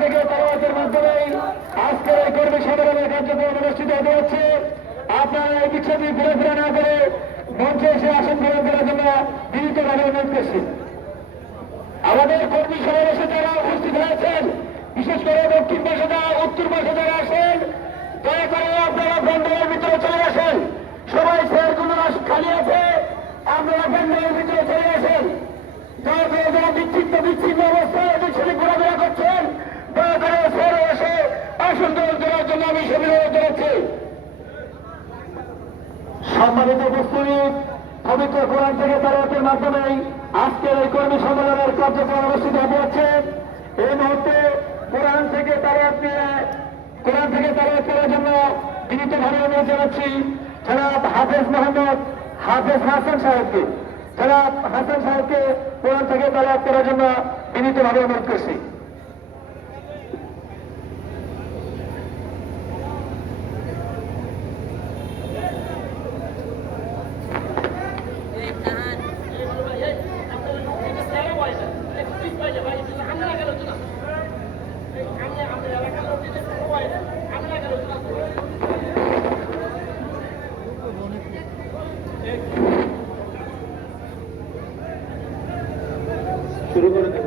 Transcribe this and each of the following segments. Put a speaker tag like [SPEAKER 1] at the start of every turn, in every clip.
[SPEAKER 1] থেকে তালাওয়াতের মাধ্যমে আজকের এই কর্মী সম্মেলনের কার্যক্রম অনুষ্ঠিত হতে হচ্ছে আপনারা এই বিচ্ছেদ ঘুরে না করে মঞ্চে এসে আসন গ্রহণ করার জন্য বিনীতভাবে অনুরোধ করছি। আমাদের কর্মী সমাবেশে যারা উপস্থিত হয়েছেন, বিশেষ করে দক্ষিণ পাশে যারা, উত্তর পাশে যারা আসেন দয়া করে আপনারা প্যান্ডেলের ভিতরে চলে আসেন। সবাই চেয়ারগুলো খালি আছে, আপনারা প্যান্ডেলের ভিতরে চলে আসেন। দয়া করে যারা বিচ্ছিন্ন বিচ্ছিন্ন অবস্থায় পিছনে ঘোরাফেরা করছেন দয়া করে চেয়ারে এসে সম্মানিত উপস্থিত, পবিত্র কোরআন থেকে তারাতের মাধ্যমে আজকের এই কর্মী সম্মেলনের কার্যক্রম অনুষ্ঠিত হতে যাচ্ছে। এই মুহূর্তে কোরআন থেকে তারাত নিয়ে, কোরআন থেকে তারাত করার জন্য বিনীতভাবে অনুরোধ জানাচ্ছি জনাব হাফেজ মোহাম্মদ হাফেজ হাসান সাহেবকে। জনাব হাসান সাহেবকে কোরআন থেকে তারাত করার জন্য বিনীতভাবে অনুরোধ করছি। শুরু করে দেব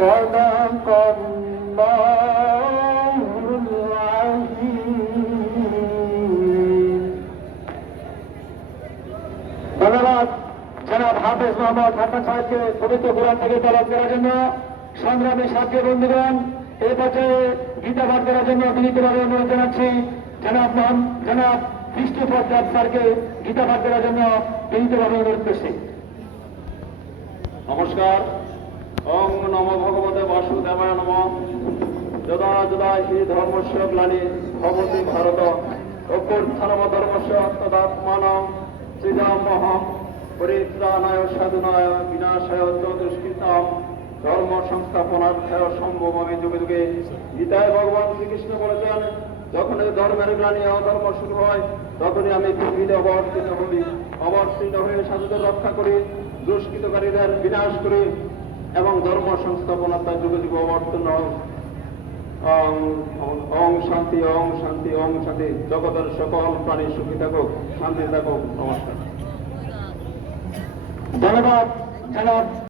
[SPEAKER 1] صدق الله العظيم ধন্যবাদ জনাব হাফেজ মোহাম্মদ হাসান সাহেবকে পবিত্র কোরআন থেকে তলব করার জন্য সংগ্রামী সাথী বন্ধুগণ এই পর্যায়ে গীতা পাঠ করার জন্য বিনীতভাবে অনুরোধ জানাচ্ছি জনাব মোহাম্মদ জনাব বিষ্ণু প্রসাদ স্যারকে গীতা পাঠ করার জন্য বিনীতভাবে অনুরোধ করছি
[SPEAKER 2] নমস্কার ওং নম ভগবতে বাসুদেবায় নম। যদা যদা হি ধর্মস্য গ্লানি ভবতি ভারত। অভ্যর্থনম ধর্মস্য তদাত্মান শ্রীরামহম পরিত্রাণায় সাধুনায় বিনাশায় চতুষ্কৃতাম ধর্ম সংস্থাপনার্থায় সম্ভব আমি যুগে যুগে। গীতায় ভগবান শ্রীকৃষ্ণ বলেছেন, যখন এই ধর্মের গ্লানি অধর্ম শুরু হয়, তখনই আমি পৃথিবীতে অবস্থিত হই। অবস্থিত হয়ে সাধুদের রক্ষা করি, দুষ্কৃতকারীদের বিনাশ করি এবং ধর্ম সংস্থাপনার যুগে যুগে অবর্তন অং শান্তি অং শান্তি অং শান্তি। জগতের সকল প্রাণী সুখী থাকুক, শান্তি থাকুক। নমস্কার।
[SPEAKER 1] ধন্যবাদ।